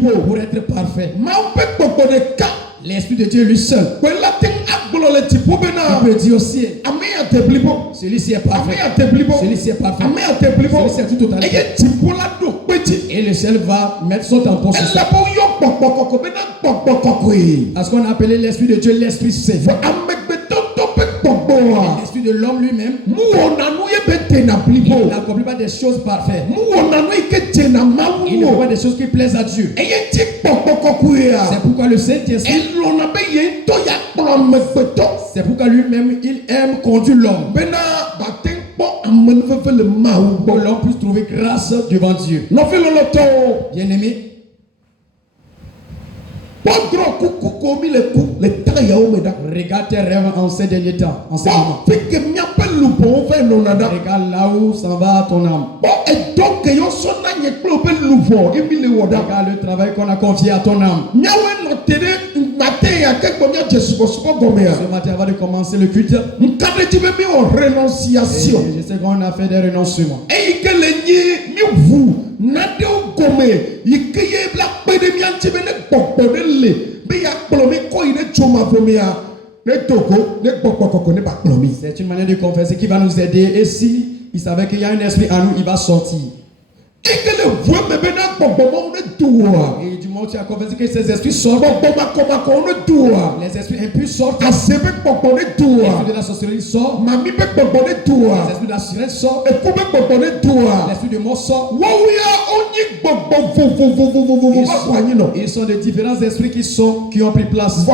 pour être parfait. L'Esprit de Dieu lui seul. Il peut dire aussi, celui-ci est parfait. Celui-ci est parfait. Celui-ci est tout total. Et le ciel va mettre son tampon sur ça. À ce qu'on a appelé l'Esprit de Dieu, l'Esprit Saint. L'Esprit de l'homme lui-même, il n'accomplit pas des choses parfaites. Il ne fait pas des choses qui plaisent à Dieu. C'est pourquoi le Saint-Esprit, c'est pourquoi lui-même, il aime conduire l'homme. Pour que l'homme puisse trouver grâce devant Dieu. Bien-aimé, regarde tes rêves en ces derniers temps, en ces moments. Regarde là où s'en va ton âme. Regarde le travail qu'on a confié à ton âme. Ce matin, avant de commencer le culte, je sais qu'on a fait des renoncements. C'est une manière de confesser qui va nous aider. Et si il savait qu'il y a un esprit en nous, il va sortir. Et du moment où tu as confessé que ces esprits sortent, les esprits impurs sortent, l'esprit de la sorcellerie sort, l'esprit de la sirène sort, l'esprit de mort sort. Ils sont de différents esprits qui ont pris place.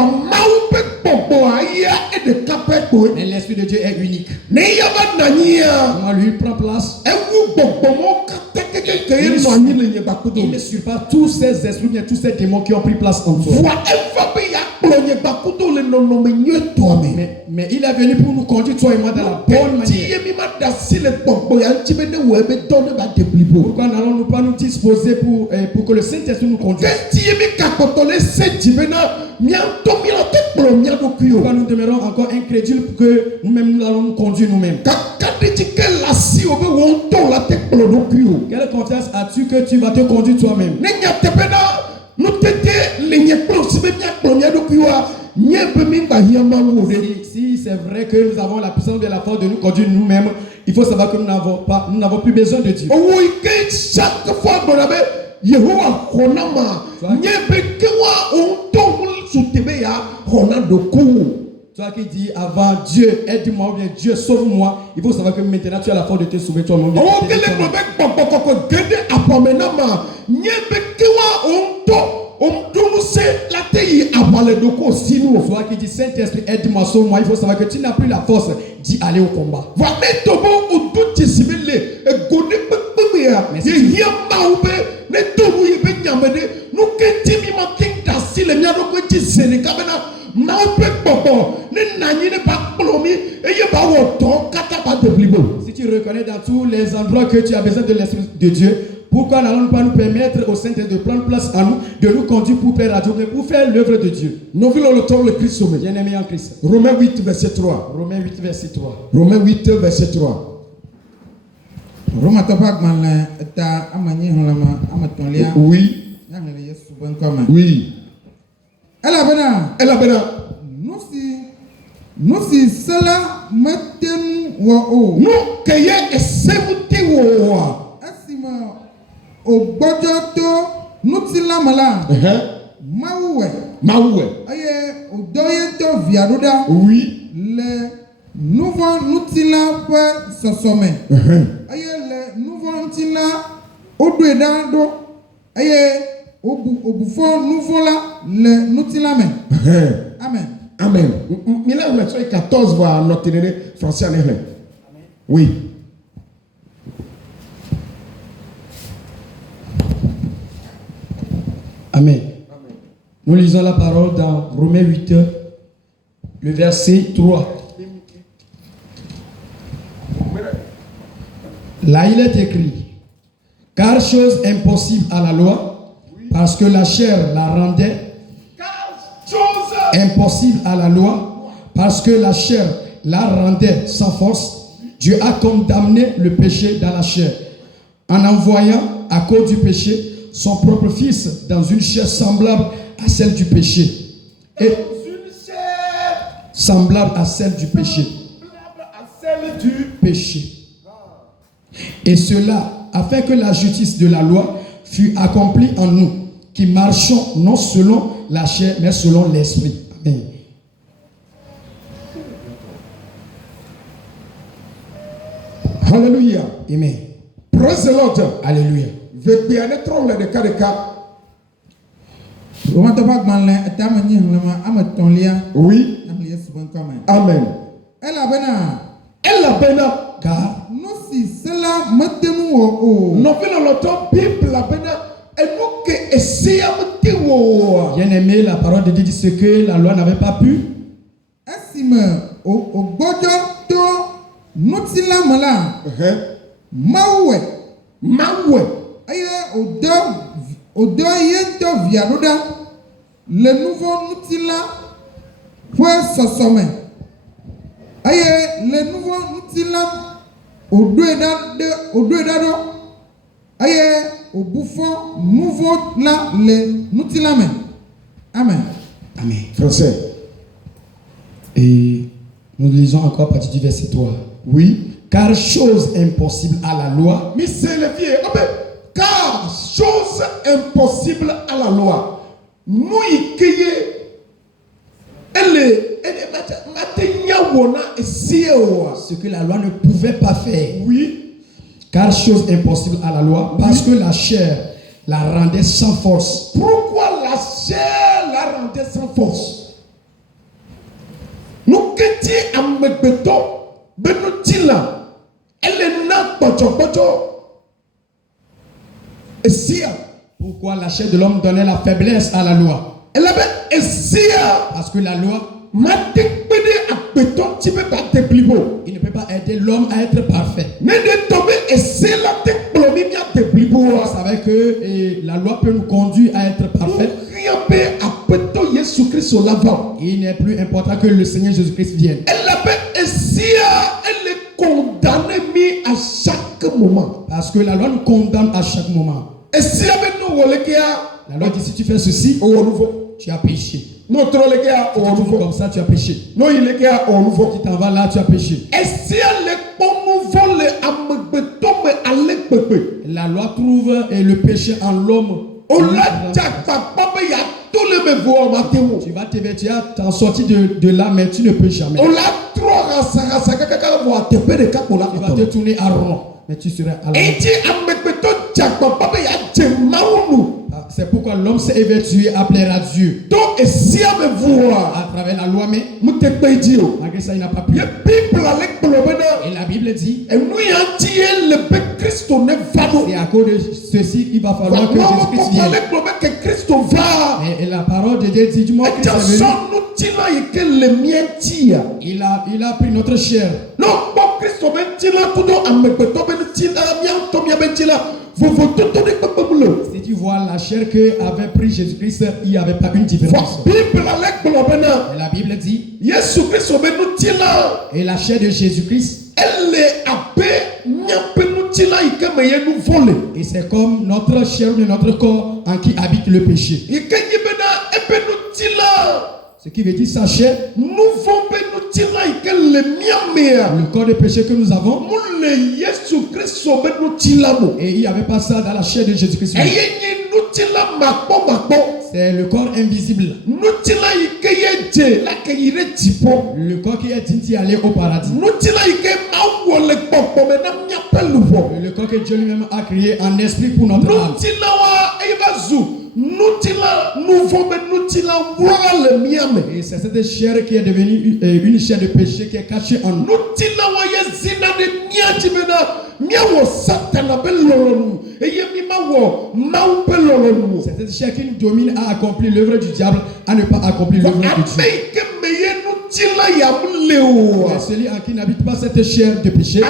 Mais l'esprit de Dieu est unique. Quand lui prend place, il ne suit pas tous ces esprits, tous ces démons qui ont pris place en toi. Mais il est venu pour nous conduire, toi et moi, dans la bonne manière. Pourquoi n'allons-nous pas nous disposer pour que le Saint-Esprit nous conduise? Pourquoi nous demeurons encore incrédules pour que nous-mêmes nous allons nous conduire nous-mêmes? Quelle confiance as-tu que tu vas te conduire toi-même? Si c'est vrai que nous avons la puissance de la force de nous conduire nous-mêmes, il faut savoir que nous n'avons plus besoin de Dieu. Toi qui dis avant Dieu, aide-moi ou bien Dieu sauve-moi, il faut savoir que maintenant tu as la force de te sauver toi-même. Toi qui dis Saint-Esprit, aide-moi, sauve-moi, il faut savoir que tu n'as plus la force d'y aller au combat. Si tu reconnais dans tous les endroits que tu as besoin de l'Esprit de Dieu, pourquoi n'allons-nous pas nous permettre au Saint-Esprit de prendre place en nous, de nous conduire pour faire la Dieu, pour faire l'œuvre de Dieu? Bien-aimé en Christ. Romains 8, verset 3. Romains 8, verset 3. Romains 8, verset 3. Oui. Oui. Elle a béni. Nous si cela mettons ou nous cueillons et sémouti ou asima au bojoto nous si la mala maoué aye au doyento viaruda oui le nouveau nous si la fait sosome aye le nouveau si la oduedando aye au bouffon nouveau la le nous si la main amen. Amen. 1914 va notre français en anglais. Oui. Amen. Nous lisons la parole dans Romains 8, le verset 3. Là, il est écrit: car chose impossible à la loi, parce que la chair la rendait impossible à la loi, parce que la chair la rendait sans force. Dieu a condamné le péché dans la chair, en envoyant à cause du péché son propre fils dans une chair semblable à celle du péché. Et une chair semblable à celle du péché. semblable à celle du Péché. Et cela, afin que la justice de la loi fût accomplie en nous, qui marchons non selon la chair, mais selon l'esprit. Amen. Hallelujah. Amen. Praise the Lord. Alléluia. Vekpe ane trɔm le ɖeka. Romatɔba gbalẽ etame nyi xlẽme ame etɔ̃lia. Oui. Namli Yesu ƒe ŋkɔ me. Amen. Elabena Elabena. Car nu si se la mete nu wɔ o. Nɔvi lɔlɔtɔ Bible bena enu ke esia mete wɔ. bien-aimé, la parole de Dieu dit ce que la loi n'avait pas pu. Esime ogbɔdzɔ to ŋutilã me la, Mawuwɔe Mawuwɔe. eye wòde ye ŋutɔ via ɖo ɖa le nu vɔ̃ ŋutilã ƒe sɔsɔme eye le nu vɔ̃ ŋutilã wòɖoe ɖa ɖo eye wòbu fɔ nu vɔ̃ la le ŋutilã me. Amen. Amen. Français. Et nous lisons encore à partir du verset 3. Oui. Car chose impossible à la loi, Mais c'est le vieux. Car chose impossible à la loi. Nous y cueillons. Elle est ce que la loi ne pouvait pas faire. oui. Car chose impossible à la loi, parce que la chair la rendait sans force. Pourquoi la chair la rendait sans force? Nous qui amegbeto benutila. Elle est na bocho. Et si Pourquoi la chair de l'homme donnait la faiblesse à la loi? elle avait essayé. Parce que la loi, Il il ne peut pas aider l'homme à être parfait. Vous Vous savez que la loi peut nous conduire à être parfait. Il n'est plus important que le Seigneur Jésus-Christ vienne. Elle avait essayé, elle est condamnée à chaque moment. Parce que la loi nous condamne à chaque moment. Et si La loi dit si tu fais ceci, tu as péché. non, Tu fais comme ça, tu as péché. non, il est à nouveau. Tu t'en vas là, tu as péché. Et si elle est pour nous voler à l'époque, La loi trouve le péché en l'homme. on l'a déjà pas, il y a tous les mévois matin. Tu vas tu as t'en sorti de là, mais tu ne peux jamais. On l'a trop rassasié, tu peux de cap. Tu vas te tourner à rond, mais tu seras à la Et tu as C'est pourquoi l'homme s'est évertué à plaire à Dieu. donc, et si à me voir, À travers la loi, mais malgré ça, il n'a pas pu. Et la Bible dit, et nous y a dit le Christ n'est pas c'est à cause de ceci qu'il va falloir que Jésus-Christ vienne. que Christ va. Et la parole de Dieu dit, du moins Christ est venu, il a pris notre chair. Non, bon Christ Si tu vois la chair que avait pris Jésus-Christ, il n'y avait pas une différence. Et la Bible dit, et la chair de Jésus-Christ, elle est et c'est comme notre chair ou notre corps en qui habite le péché. Ce qui veut dire sa chair, le corps de péché que nous avons, et il n'y avait pas ça dans la chair de Jésus-Christ. C'est le corps invisible. Le corps qui est dit aller au paradis. Le corps que Dieu lui-même a créé en esprit pour notre âme. Et c'est cette chair qui est devenue une chair de péché qui est cachée en nous. C'est cette chair qui nous domine à accomplir l'œuvre du diable, à ne pas accomplir l'œuvre de Dieu. Mais celui en qui n'habite pas cette chair de péché,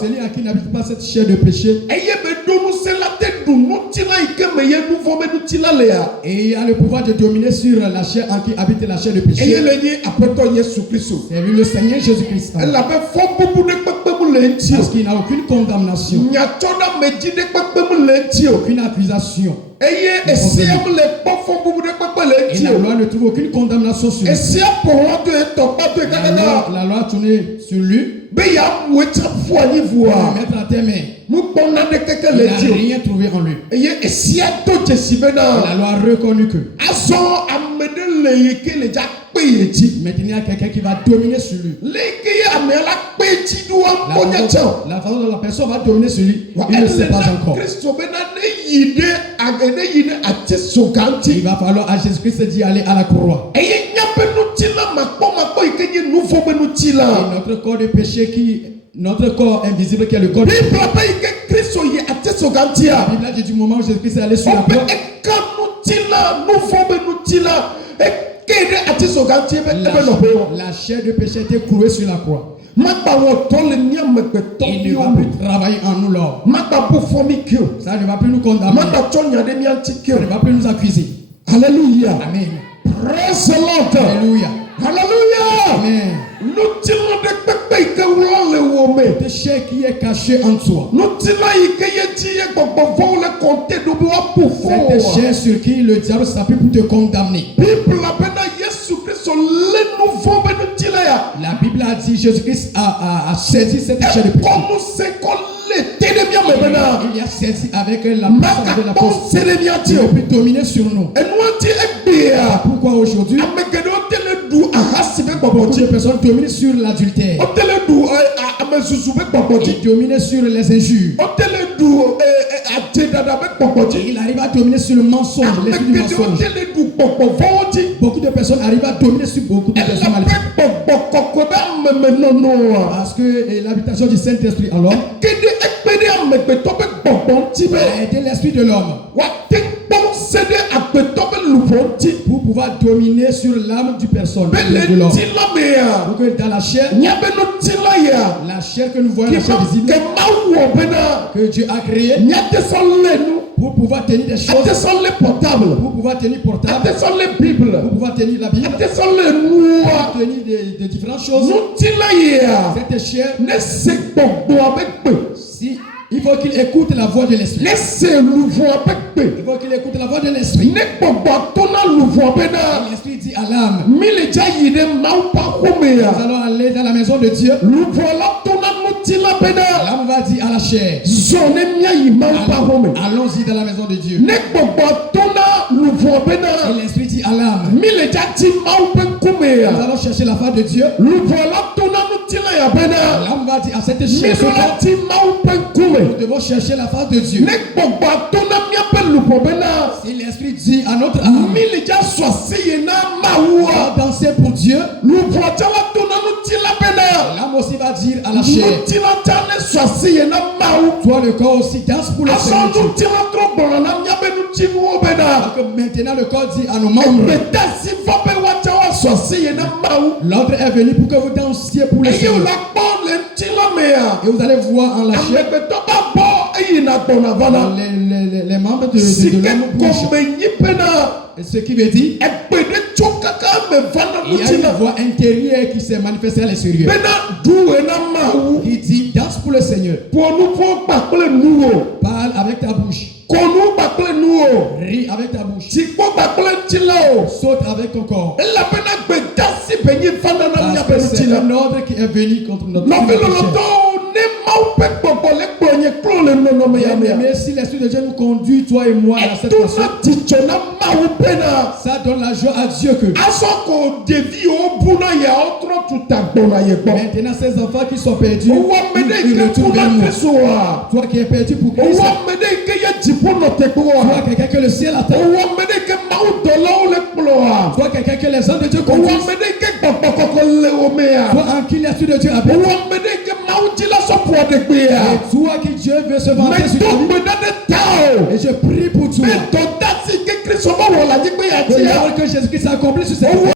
celui en qui n'habite pas cette chair de péché, et il a le pouvoir de dominer sur la chair en qui habite la chair de péché. C'est lui le Seigneur Jésus-Christ. Parce qu'il n'a aucune condamnation, aucune accusation. Et la loi ne trouve aucune condamnation sur lui. La loi a tourné sur lui. Mettre à tes mains. Il n'a rien trouvé en lui. La loi a reconnu que maintenant il y a quelqu'un qui va dominer sur lui. La façon dont la personne va dominer sur lui, il ne sait pas encore. Il va falloir à Jésus-Christ d'y aller à la croix. Et notre corps de péché notre corps invisible qui est le corps de péché. La Bible a dit du moment où Jésus-Christ est allé sur la croix, la chair de péché était clouée sur la croix. Il ne va plus travailler en nous là. Ça ne va plus nous condamner. Ça ne va plus nous accuser. Alléluia. Amen. Praise the Lord. Alléluia. Alléluia. Amen. Péché qui est caché en toi. Cette chair sur qui le diable s'appuie pour te condamner. La Bible a dit Jésus-Christ a saisi cette chair de péché. Il a saisi avec la puissance de la force. Il peut dominer sur nous. Pourquoi aujourd'hui beaucoup de personnes dominent sur l'adultère. Ils dominent sur les injures. Il arrive à dominer sur le mensonge, l'esprit du mensonge. Beaucoup de personnes arrivent à dominer sur beaucoup de personnes maléfiques. Parce que l'habitation du Saint-Esprit alors a aidé l'esprit de l'homme pour pouvoir dominer sur l'âme du personne de l'homme. Pour que dans la chair que nous voyons, la chair visible, que Dieu a créée pour pouvoir tenir des choses, pour pouvoir tenir portable, pour pouvoir tenir la Bible, pour tenir des différentes choses. Cette chair, si il faut qu'il écoute la voix de l'esprit. Il faut qu'il écoute la voix de l'esprit. L'esprit dit à l'âme, nous allons aller dans la maison de Dieu. L'âme va dire à la chair, allons-y dans la maison de Dieu. Et l'esprit dit à l'âme, nous allons chercher la face de Dieu. L'âme va dire à cette chair, nous devons chercher la face de Dieu. Si l'esprit dit à notre âme, danser pour Dieu, l'âme aussi va dire à la chair, toi le corps aussi danse pour le Seigneur. Donc maintenant le corps dit à nos membres, l'ordre est venu pour que vous dansiez pour le Seigneur. Et vous allez voir en la chair les membres de l'homme bouge. Ce qui veut dire il y a une voix intérieure qui s'est manifestée à l'extérieur. Il dit danse pour le Seigneur. Parle avec ta bouche. Ris avec ta bouche. Saute avec ton corps. Parce que c'est un ordre qui est venu contre notre chair. Mais si l'Esprit de Dieu nous conduit, toi et moi, à cette façon, ça donne la joie à Dieu que maintenant ces enfants qui sont perdus, ils retournent vers nous. Toi qui es perdu pour Christ, toi quelqu'un que le ciel attend, toi quelqu'un que les hommes de Dieu conduisent, toi en qui l'Esprit de Dieu habite, et toi qui Dieu veut se vanter sur toi. Et je prie pour toi. Que Jésus-Christ a accompli sur cette terre.